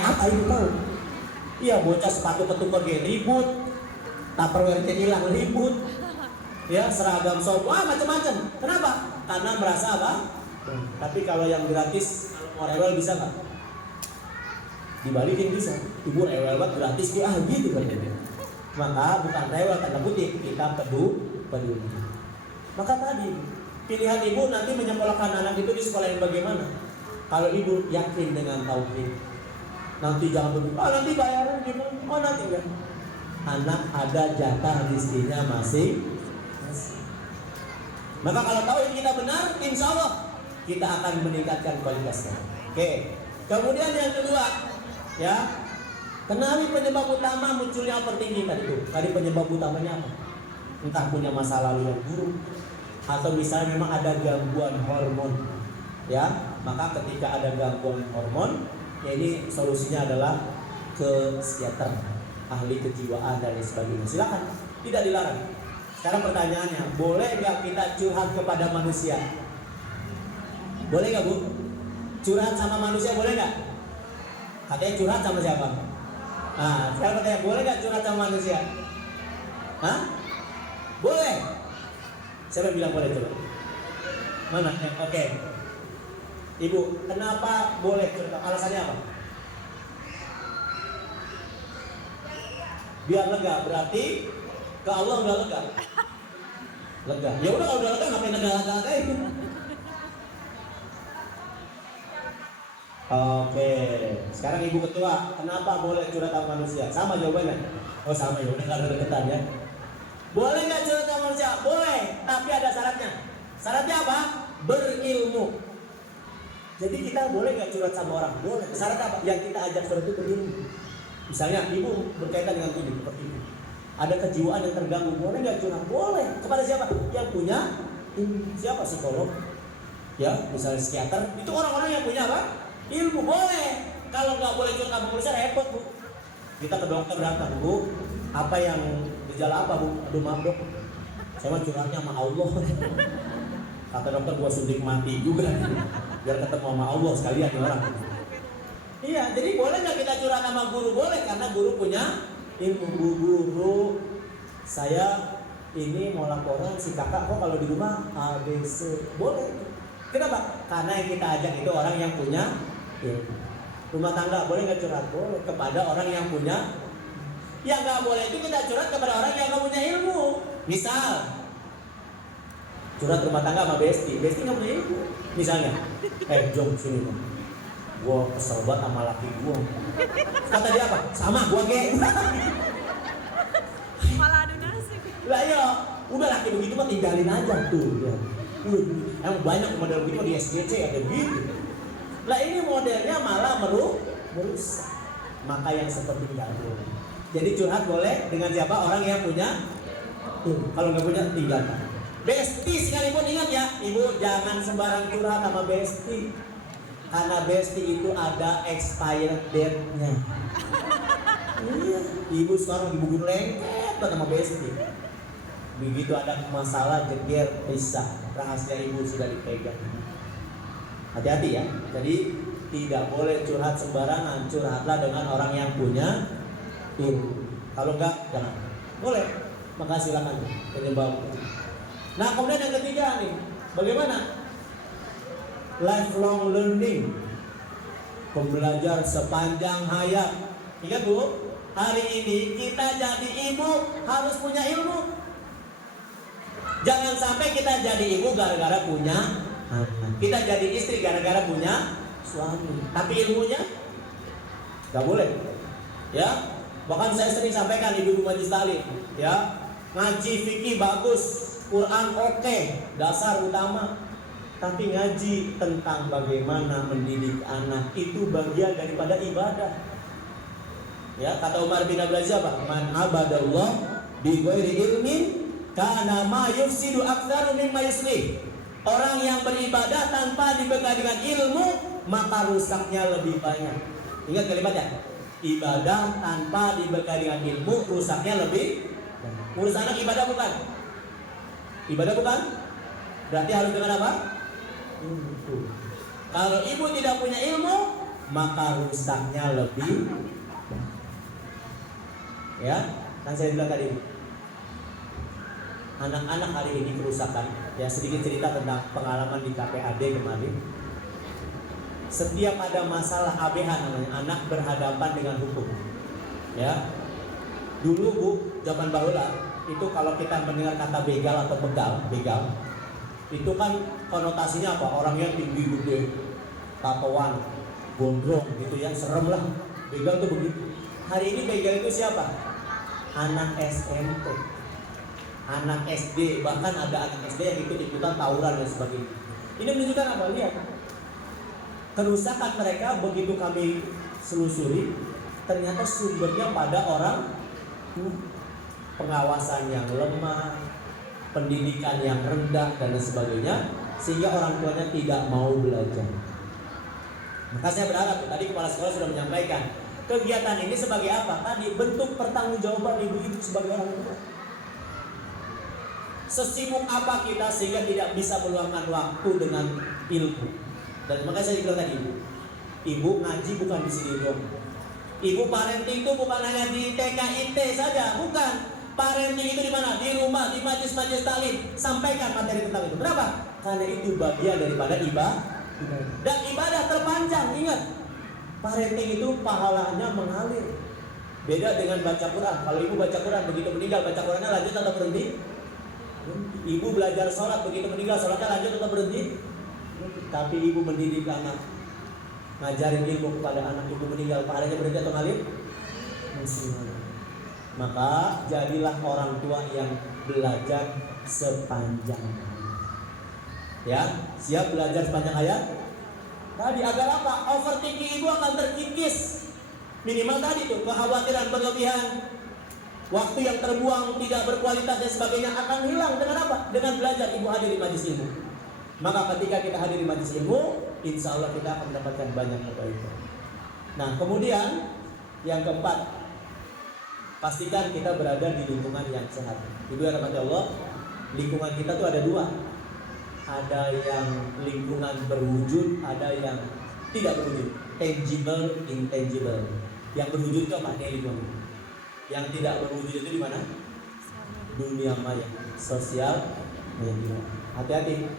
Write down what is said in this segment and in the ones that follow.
Apa ibu tahu? Iya, bocah sepatu ketukar ribut, tupperware hilang ribut, ya seragam soal macam-macam. Kenapa? Karena merasa apa? Tapi kalau yang gratis mau rewel bisa nggak? Dibalikin bisa. Ibu rewel banget gratis dia gitu kan. Maka bukan rewel tanda kutip, kita peduli. Maka tadi pilihan ibu nanti menyekolahkan anak itu di sekolah yang bagaimana? Kalau ibu yakin dengan tauhid, nanti jangan begitu. Nanti bayaran gimana? Nanti enggak. Anak ada jatah rezekinya masing. Maka kalau tauhid kita benar, insya Allah kita akan meningkatkan kualitasnya. Oke. Kemudian yang kedua, ya, kenali penyebab utama munculnya overthinking tadi itu. Tadi penyebab utamanya apa? Entah punya masa lalu yang buruk, atau misalnya memang ada gangguan hormon, ya. Maka ketika ada gangguan hormon, ya ini solusinya adalah ke psikiater, ahli kejiwaan dan lain sebagainya. Silakan, tidak dilarang. Sekarang pertanyaannya, boleh nggak kita curhat kepada manusia? Boleh nggak Bu? Curhat sama manusia boleh nggak? Katanya curhat sama siapa? Nah, sekarang pertanyaan, boleh nggak curhat sama manusia? Hah? Boleh. Siapa yang bilang boleh coba? Mana? Oke. Ibu, kenapa boleh curhat? Alasannya apa? Biar lega, berarti ke Allah nggak lega? Lega. Ya udah kalau udah lega ngapain lega-lega kayak gitu? Oke, sekarang Ibu Ketua, kenapa boleh curhat sama manusia? Sama jawabannya? Oh sama ya, udah kalau deketan ya. Boleh nggak curhat sama manusia? Boleh, tapi ada syaratnya. Syaratnya apa? Berilmu. Jadi kita boleh nggak curhat sama orang? Boleh. Syarat apa? Yang kita ajak curhat itu berilmu. Misalnya Ibu berkaitan dengan ini seperti ini. Ada kejiwaan yang terganggu, boleh nggak curhat? Boleh. Kepada siapa? Yang punya siapa? Psikolog. Ya, misalnya psikiater. Itu orang-orang yang punya apa? Ilmu. Boleh. Kalau nggak boleh curhat sama manusia repot Bu. Kita ke dokter datang, Bu. Apa yang gejala apa Bu? Aduh maaf dok, saya mah curhatnya sama Allah. Kata dokter gua suntik mati juga, biar ketemu sama Allah sekalian nih orang. Iya, jadi boleh nggak kita curhat sama guru? Boleh, karena guru punya ilmu. Guru, saya ini mau laporan si kakak kok kalau di rumah ABC. Boleh. Kenapa? Karena yang kita ajak itu orang yang punya ilmu. Rumah tangga boleh nggak curhat? Boleh, kepada orang yang punya. Yang nggak boleh itu kita curhat kepada orang yang nggak punya ilmu. Misal curhat rumah tangga sama Besti nggak punya ilmu. Misalnya, Jom sini dong, gua kesel banget sama laki gua. Kata dia apa? Sama gua ge. Malah adu nasib. Lah iya, udah laki begitu mah tinggalin aja tuh. Ya. Emang banyak model begitu di SGC ada gitu. Lah ini modelnya malah merusak. Maka yang seperti nggak boleh. Jadi curhat boleh dengan siapa? Orang yang punya. Kalau nggak punya tinggalkan. Besti sekalipun ingat ya, Ibu jangan sembarang curhat sama Besti. Karena Besti itu ada expired date-nya. Iya, Ibu sekarang dibungkus lengket sama Besti. Begitu ada masalah jeger bisa, rahasia Ibu sudah dipegang. Hati-hati ya. Jadi tidak boleh curhat sembarangan. Curhatlah dengan orang yang punya ilmu. Kalau enggak, jangan. Boleh, maka silakan penyebab. Nah, kemudian yang ketiga nih, bagaimana? Lifelong learning, pembelajar sepanjang hayat. Ingat Bu, hari ini kita jadi ibu harus punya ilmu. Jangan sampai kita jadi ibu gara-gara punya anak. Kita jadi istri gara-gara punya suami. Tapi ilmunya nggak boleh. Ya. Bahkan saya sering sampaikan ibu-ibu majlis taklim, ya, ngaji fikih bagus, Quran oke, dasar utama. Tapi ngaji tentang bagaimana mendidik anak itu bagian daripada ibadah. Ya, kata Umar bin Abdul Aziz apa? Man abadallah bi ghairi ilmin kana ma yufsidu aktsaru mimma yuslih. Orang yang beribadah tanpa dibekali dengan ilmu, maka rusaknya lebih banyak. Ingat kalimatnya? Ibadah tanpa dibekali dengan ilmu, rusaknya lebih. Ngurus anak ibadah bukan? Ibadah bukan? Berarti harus dengan apa? Ilmu. Kalau ibu tidak punya ilmu, maka rusaknya lebih. Ya, kan saya bilang tadi, anak-anak hari ini kerusakan. Ya, sedikit cerita tentang pengalaman di KPAD kemarin. Setiap ada masalah ABH namanya, anak berhadapan dengan hukum. Ya, dulu Bu, zaman bahula itu kalau kita mendengar kata begal atau begal, itu kan konotasinya apa? Orangnya tinggi gede, tatoan, gondrong gitu ya, serem lah. Begal tuh begitu. Hari ini begal itu siapa? Anak SMP, anak SD, bahkan ada anak SD yang ikut-ikutan tawuran dan sebagainya. Ini menunjukkan apa? Lihat, kerusakan mereka begitu kami selusuri, ternyata sumbernya pada orang pengawasan yang lemah, pendidikan yang rendah dan sebagainya, sehingga orang tuanya tidak mau belajar. Maka saya berharap, tadi kepala sekolah sudah menyampaikan, kegiatan ini sebagai apa? Tadi bentuk pertanggungjawaban ibu-ibu sebagai orang tua. Sesibuk apa kita sehingga tidak bisa meluangkan waktu dengan ilmu. Dan makanya saya bilang tadi, ibu ngaji bukan di sini doang. Ibu parenting itu bukan hanya di TKIT saja, bukan. Parenting itu di mana? Di rumah, di majelis-majelis taklim. Sampaikan materi tentang itu. Kenapa? Karena itu bagian daripada ibadah. Dan ibadah terpanjang, ingat. Parenting itu pahalanya mengalir. Beda dengan baca Quran. Kalau ibu baca Quran, begitu meninggal baca Qurannya lanjut atau berhenti? Ibu belajar sholat, begitu meninggal sholatnya lanjut atau berhenti? Tapi ibu mendidik anak, ngajarin ilmu kepada anak, ibu meninggal, pahalanya berhenti atau ngalir? Maka jadilah orang tua yang belajar sepanjang hayat. Ya, siap belajar sepanjang hayat? Tadi agar apa? Overthinking ibu akan terkikis. Minimal tadi tuh, kekhawatiran berlebihan, waktu yang terbuang tidak berkualitas dan sebagainya akan hilang. Dengan apa? Dengan belajar. Ibu hadir di majelis ilmu. Maka ketika kita hadir di majelis ilmu, insya Allah kita akan mendapatkan banyak kebaikan. Nah, kemudian yang keempat, pastikan kita berada di lingkungan yang sehat. Ibu yang rahmati Allah, lingkungan kita tuh ada dua. Ada yang lingkungan berwujud, ada yang tidak berwujud. Tangible, intangible. Yang berwujud itu apa? Lingkungan. Yang tidak berwujud itu di mana? Dunia maya, sosial media. Hati-hati.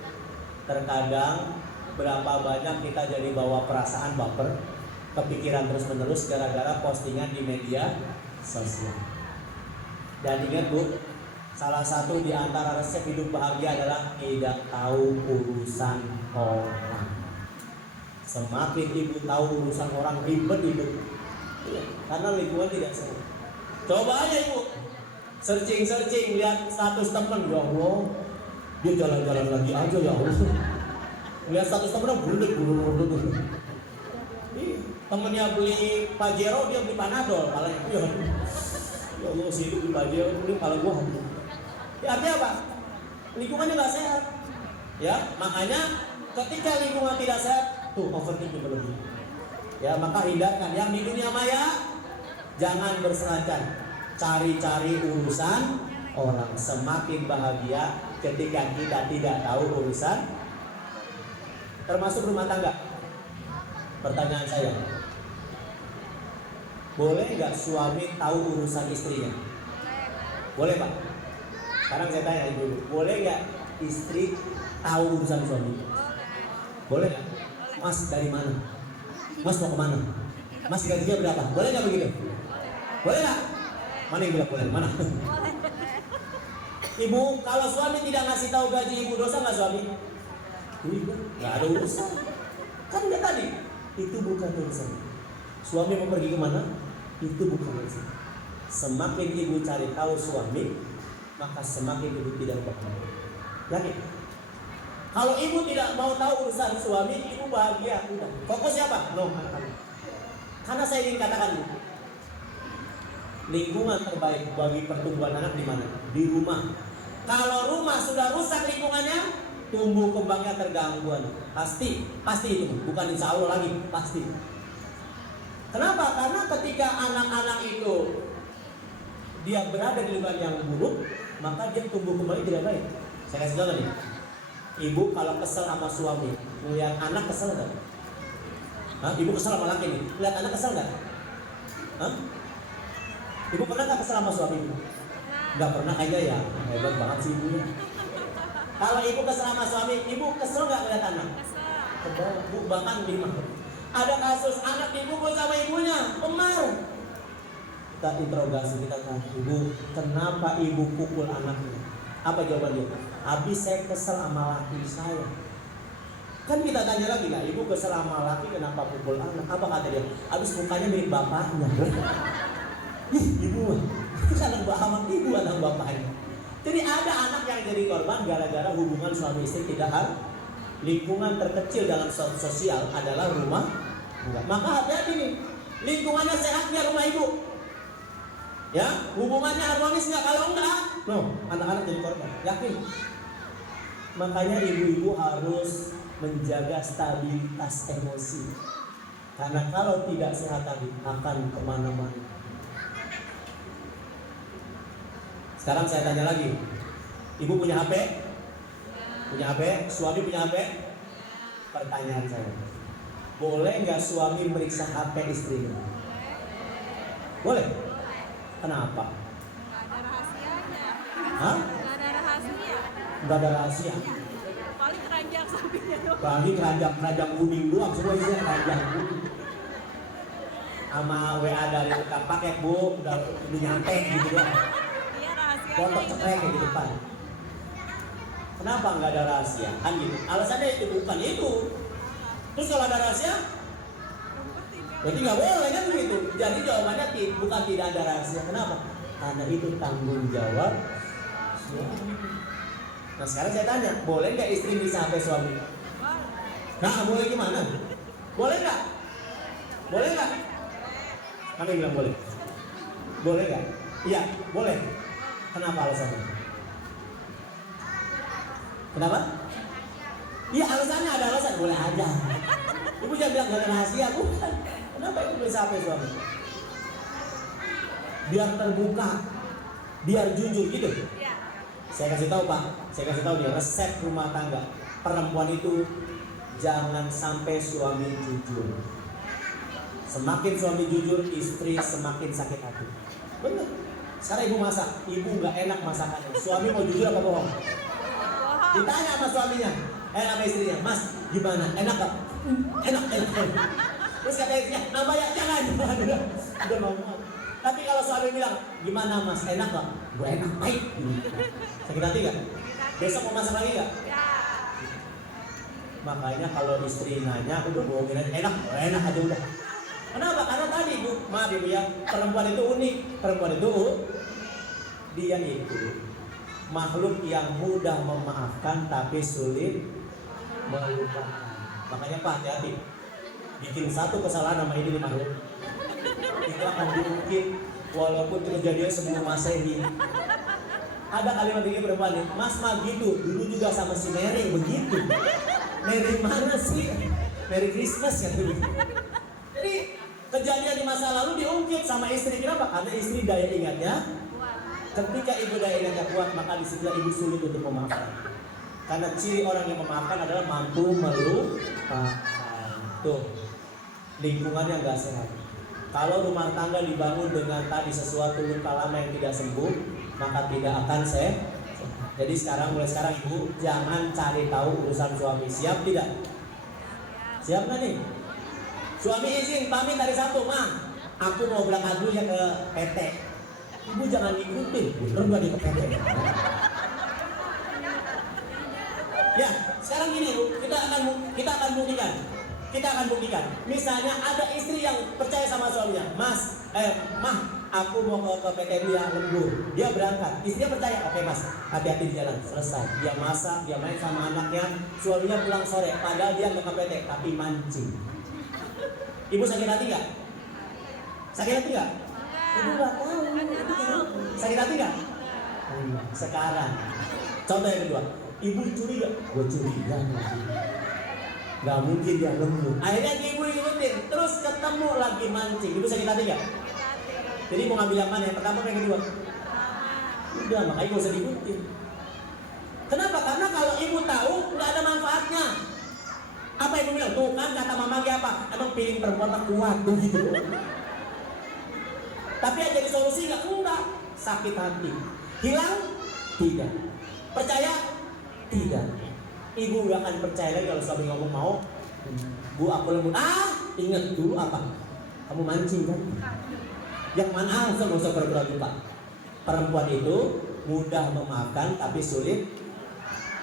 Terkadang berapa banyak kita jadi bawa perasaan baper, kepikiran terus-menerus gara-gara postingan di media sosial. Dan ingat Bu, salah satu di antara resep hidup bahagia adalah tidak tahu urusan orang. Semakin ibu tahu urusan orang, ribet. Karena lingkungan tidak sehat. Coba aja ibu searching lihat status temen, ya Allah, dia jalan-jalan lagi aja ya Allah. Lihat status temennya bulet. Temennya beli Pajero, dia beli Panadol, palanya. Ya Allah, si itu beli Pajero, ini kepala gua. Ya artinya apa? Lingkungannya nggak sehat. Ya, makanya ketika lingkungan tidak sehat, tuh overthinking berlebih. Ya, maka hindarkan yang di dunia maya. Jangan berselancar, cari-cari urusan orang. Semakin bahagia ketika kita tidak tahu urusan, termasuk rumah tangga. Pertanyaan saya, boleh nggak suami tahu urusan istrinya? Boleh Pak? Sekarang saya tanya dulu, boleh nggak istri tahu urusan suami? Boleh nggak? Mas dari mana? Mas mau kemana? Mas gajinya berapa? Boleh nggak begitu? Boleh nggak? Mana yang bilang boleh? Mana? Ibu, kalau suami tidak ngasih tahu gaji ibu, dosa nggak suami? Nggak ada urusan. Kan dia tadi, itu bukan urusan. Suami mau pergi kemana? Itu bukan urusan. Semakin ibu cari tahu suami, maka semakin ibu tidak bahagia. Yakin? Kalau ibu tidak mau tahu urusan suami, ibu bahagia. Udah. Fokus siapa? No. Karena saya ingin katakan ibu, lingkungan terbaik bagi pertumbuhan anak di mana? Di rumah. Kalau rumah sudah rusak lingkungannya, tumbuh kembangnya terganggu. Pasti itu, bukan insya Allah lagi, pasti. Kenapa? Karena ketika anak-anak itu dia berada di lingkungan yang buruk, maka dia tumbuh kembali tidak baik. Saya kasih contoh nih. Ibu kalau kesel sama suami, melihat anak kesel nggak? Hah? Ibu kesel sama laki nih. Lihat anak kesel nggak? Hah? Ibu pernah nggak kesel sama suami ibu? Nggak pernah aja ya. Hebat banget sih ibunya. Kalau ibu kesel sama suami, ibu kesel nggak ngeliat anak? Kesel. Bu bahkan lima. Ada kasus anak dipukul sama ibunya, Umar. Kita interogasi, kita tanya, ibu, kenapa ibu pukul anaknya? Apa jawabannya? Habis saya kesel sama laki saya. Kan kita tanya lagi lah, ibu kesel sama laki kenapa pukul anak? Apa kata dia? Habis mukanya mirip bapaknya. Ih, ibu, itu anak bapak, ibu anak bapaknya. Jadi ada anak yang jadi korban gara-gara hubungan suami istri tidak harus. Lingkungan terkecil dalam sosial adalah rumah. Maka hati-hati nih, lingkungannya sehat nggak rumah ibu? Ya, hubungannya harmonis nggak? Kalau enggak, no, anak-anak jadi korban. Yakin? Makanya ibu-ibu harus menjaga stabilitas emosi. Karena kalau tidak sehat tadi akan kemana-mana. Sekarang saya tanya lagi, ibu punya HP? Punya HP? Suami punya HP? Pertanyaan saya, boleh nggak suami meriksa HP istrinya? Boleh? Kenapa? Nggak ada rahasianya. Hah? Nggak ada rahasia. Nggak ada rahasia. Paling keranjang sapinya doang. Paling keranjang kuning doang, semua isinya keranjang kuning. Sama WA dari tukang paket bu, udah nyampe gitu doang. Iya rahasianya. Foto cekrek di depan. Kenapa nggak ada rahasia? Kan gitu. Alasannya itu bukan itu. Terus kalau ada rahasia, berarti nggak boleh kan begitu. Jadi jawabannya bukan tidak ada rahasia. Kenapa? Karena itu tanggung jawab suami. Nah sekarang saya tanya, boleh nggak istri bisa HP suami? Nah boleh gimana? Boleh nggak? Boleh nggak? Kami bilang boleh. Boleh nggak? Iya boleh. Kenapa alasannya? Kenapa? Iya alasannya ada alasan, boleh aja. Ibu jangan bilang gak ada rahasia, bukan. Kenapa ibu bisa HP suami? Biar terbuka, biar jujur gitu. Iya. Saya kasih tahu Pak, saya kasih tahu dia resep rumah tangga. Perempuan itu jangan sampai suami jujur. Semakin suami jujur, istri semakin sakit hati. Benar. Sekarang ibu masak, ibu nggak enak masakannya. Suami mau jujur apa bohong? Ditanya sama suaminya, sama istrinya, Mas, gimana? Enak gak? Enak. Terus kata istrinya, nambah ya, jangan. Udah mau. Tapi kalau suami bilang, gimana Mas? Enak gak? Gue enak, baik. Sakit hati gak? Besok mau masak lagi gak? Ya. Makanya kalau istri nanya, udah bohongin aja, enak aja udah. Kenapa? Karena tadi Bu, maaf Ibu ya, perempuan itu unik. Perempuan itu dia itu makhluk yang mudah memaafkan tapi sulit melupakan. Makanya Pak hati-hati, bikin satu kesalahan sama ini makhluk, itu akan diungkit walaupun kejadian sebelum Masehi. Ada kalimat ini perempuan nih, Mas mah gitu, dulu juga sama si Mary begitu. Mary mana sih? Merry Christmas ya dulu. Jadi kejadian di masa lalu diungkit sama istri. Kenapa? Karena istri daya ingatnya. Ketika ibu daya ingatnya kuat, maka disitulah ibu sulit untuk memaafkan. Karena ciri orang yang memaafkan adalah mampu melupakan. Tuh, lingkungannya nggak sehat. Kalau rumah tangga dibangun dengan tadi sesuatu luka lama yang tidak sembuh, maka tidak akan sehat. Jadi mulai sekarang ibu jangan cari tahu urusan suami. Siap tidak? Siap nggak nih? Suami izin pamit hari Sabtu, Ma. Aku mau berangkat dulu ya ke PT. Ibu jangan ngikutin, bener nggak di ke PT? Ya, sekarang gini Bu, kita akan buktikan. Misalnya ada istri yang percaya sama suaminya, Mah, aku mau ke PT dulu ya, lembur. Dia berangkat, istrinya percaya, oke Mas, hati-hati di jalan. Selesai, dia masak, dia main sama anaknya, suaminya pulang sore, padahal dia nggak ke PT, tapi mancing. Ibu sakit hati nggak? Sakit hati nggak? Ibu nggak tahu. Sakit hati nggak? Sekarang, contoh yang kedua, ibu curiga, gue curiga lagi. Gak mungkin dia lembur. Akhirnya ibu ikutin, terus ketemu lagi mancing. Ibu sakit hati nggak? Jadi mau ngambil yang mana? Yang pertama atau yang kedua? Udah, makanya gak usah diikutin. Kenapa? Karena kalau ibu tahu nggak ada manfaatnya. Apa ibu bilang? Tuh kan kata mama apa? Emang pilih perempuan tak kuat tuh gitu. Tapi yang jadi solusi nggak? Enggak. Sakit hati. Hilang? Tidak. Percaya? Tidak. Ibu nggak akan percaya lagi kalau suami ngomong mau. Bu aku lembut. Ingat dulu apa? Kamu mancing kan? Yang mana nggak usah bergerak Pak. Perempuan itu mudah memaafkan tapi sulit.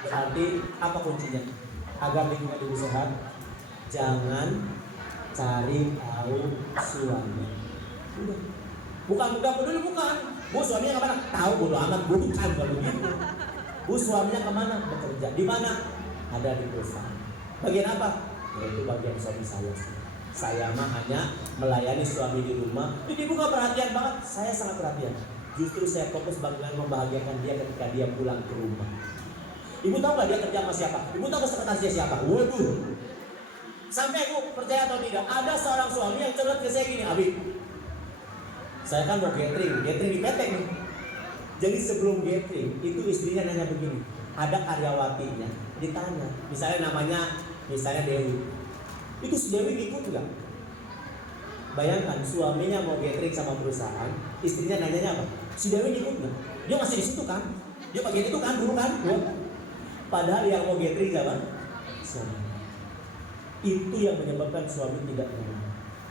Berarti apa kuncinya? Agar lingkungan ibu sehat, jangan cari tahu suami. Udah. Bukan udah peduli bukan. Bu suaminya kemana? Tahu bodo amat, bukan kalau begitu. Bu suaminya kemana? Bekerja. Di mana? Ada di perusahaan. Bagian apa? Yaitu bagian suami saya. Saya mah hanya melayani suami di rumah. Ibu gak perhatian banget. Saya sangat perhatian. Justru saya fokus bagaimana membahagiakan dia ketika dia pulang ke rumah. Ibu tahu gak dia kerja sama siapa? Ibu tahu sekretaris dia siapa? Waduh. Sampai ibu percaya atau tidak, ada seorang suami yang curhat ke saya gini, Abi, saya kan mau gathering di PT nih. Jadi sebelum gathering, itu istrinya nanya begini, ada karyawatinya, ditanya, misalnya namanya, Dewi. Itu si Dewi ikut nggak? Bayangkan suaminya mau gathering sama perusahaan, istrinya nanyanya apa? Si Dewi ikut nggak? Dia masih di situ kan? Dia bagian itu kan dulu kan? Padahal yang mau gathering siapa? Suami. Itu yang menyebabkan suami tidak nyaman.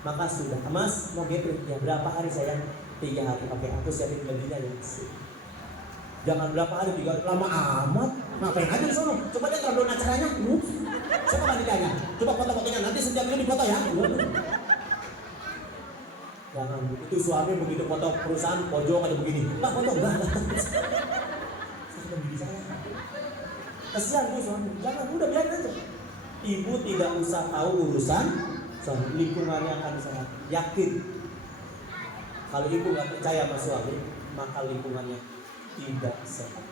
Maka sudah, Mas mau gathering ya berapa hari sayang? 3 hari. Oke, aku siapin bajunya ya. Jangan berapa hari, 3 hari. Lama amat. Ngapain aja di sono? Coba dia rundown acaranya. Coba panitianya. Coba foto-fotonya nanti setiap ini difoto ya. Jangan. Itu suami begitu foto perusahaan pojok ada begini. Pak foto enggak. Kasihan tuh suami. Jangan, udah biarin aja. Ibu tidak usah tahu urusan suami, lingkungannya akan sangat yakin. Kalau ibu nggak percaya sama suami, maka lingkungannya tidak sehat.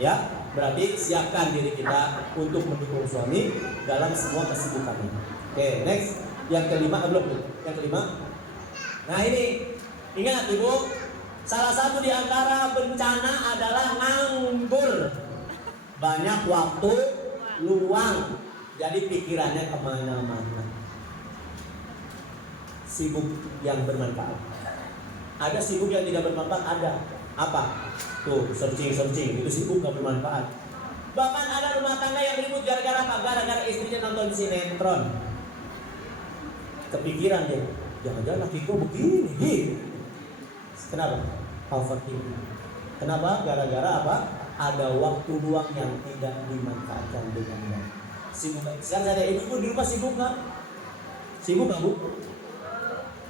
Ya, berarti siapkan diri kita untuk mendukung suami dalam semua kesibukannya. Oke, next. Yang kelima, belum? Yang kelima. Nah ini, ingat ibu, salah satu di antara bencana adalah nganggur. Banyak waktu luang, jadi pikirannya kemana-mana. Sibuk yang bermanfaat. Ada sibuk yang tidak bermanfaat, ada. Apa? Tuh, searching, itu sibuk gak bermanfaat. Bahkan ada rumah tangga yang ribut gara-gara apa? Gara-gara istrinya nonton sinetron. Kepikiran dia, jangan-jangan lakiku begini. Kenapa? Overthinking. Kenapa? Gara-gara apa? Ada waktu luang yang tidak dimanfaatkan dengan baik. Sibuk. Sekarang ada ibu di rumah sibuk nggak? Sibuk nggak bu?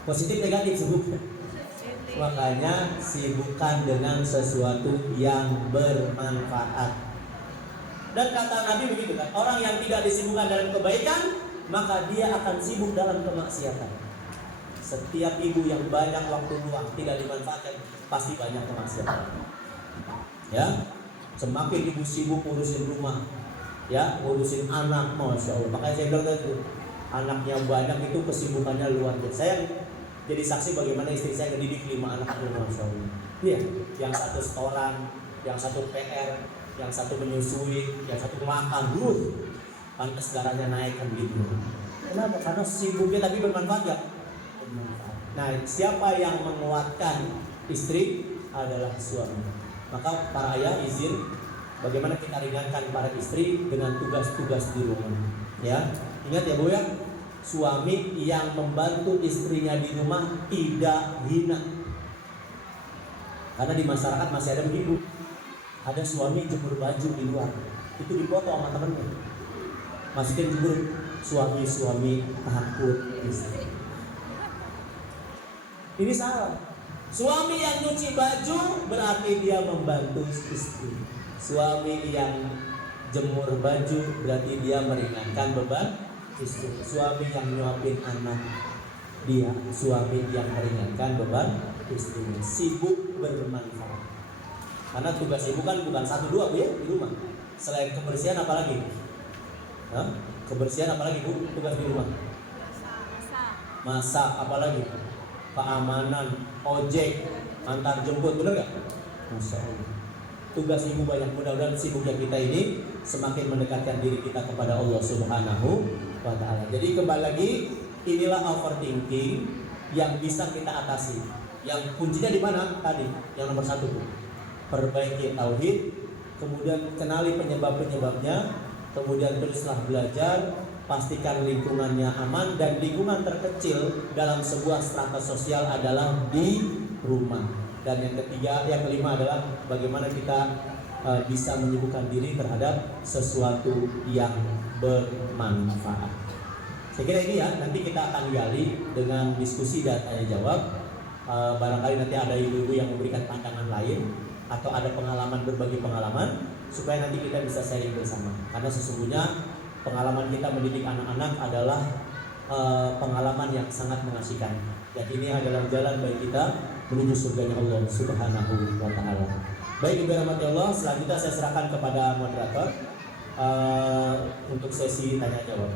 Positif negatif sibuk. Makanya sibukkan dengan sesuatu yang bermanfaat. Dan kata Nabi begitu kan, orang yang tidak disibukkan dalam kebaikan, maka dia akan sibuk dalam kemaksiatan. Setiap ibu yang banyak waktu luang tidak dimanfaatkan, pasti banyak kemaksiatan. Ya, semakin ibu sibuk ngurusin rumah, ya, ngurusin anak, masya Allah. Makanya saya bilang tadi, anaknya banyak itu kesibukannya luar biasa. Saya jadi saksi bagaimana istri saya ngedidik 5 anak itu, masya Allah. Iya, yang satu setoran, yang satu PR, yang satu menyusui, yang satu makan, pantas darahnya naik kan gitu. Kenapa? Karena sibuknya tapi bermanfaat ya. Bermanfaat. Nah, siapa yang menguatkan istri adalah suami. Maka para ayah izin bagaimana kita ringankan para istri dengan tugas-tugas di rumah. Ya, ingat ya bu ya, suami yang membantu istrinya di rumah tidak hina. Karena di masyarakat masih ada begitu. Ada suami jemur baju di luar, itu dipoto sama temennya. Masukin jemur, suami takut istri. Ini salah. Suami yang nyuci baju berarti dia membantu istri. Suami yang jemur baju berarti dia meringankan beban istri. Suami yang nyuapin anak, dia suami yang meringankan beban istri. Sibuk bermanfaat. Karena tugas ibu kan bukan 1-2 bu ya di rumah. Selain kebersihan apalagi? Kebersihan apalagi bu? Tugas di rumah? Masak apalagi? Keamanan, ojek, antar jemput, bener gak? Masya Allah. tugas ibu banyak, mudah-mudahan sibuknya kita ini semakin mendekatkan diri kita kepada Allah Subhanahu wa Ta'ala. Jadi kembali lagi, inilah overthinking yang bisa kita atasi. Yang kuncinya di mana tadi? Yang nomor 1 tuh, perbaiki tauhid, kemudian kenali penyebab-penyebabnya, kemudian teruslah belajar, pastikan lingkungannya aman, dan lingkungan terkecil dalam sebuah strata sosial adalah di rumah. Dan yang kelima adalah bagaimana kita bisa menyibukkan diri terhadap sesuatu yang bermanfaat. Saya kira ini ya, nanti kita akan gali dengan diskusi dan tanya jawab. Barangkali nanti ada ibu-ibu yang memberikan pandangan lain atau ada pengalaman, berbagi pengalaman, supaya nanti kita bisa sharing bersama. Karena sesungguhnya pengalaman kita mendidik anak-anak adalah pengalaman yang sangat mengasihkan. Dan ini adalah jalan bagi kita menuju surganya Allah Subhanahu wa Ta'ala. Baik, ibu rahmati Allah, selanjutnya saya serahkan kepada moderator untuk sesi tanya jawab.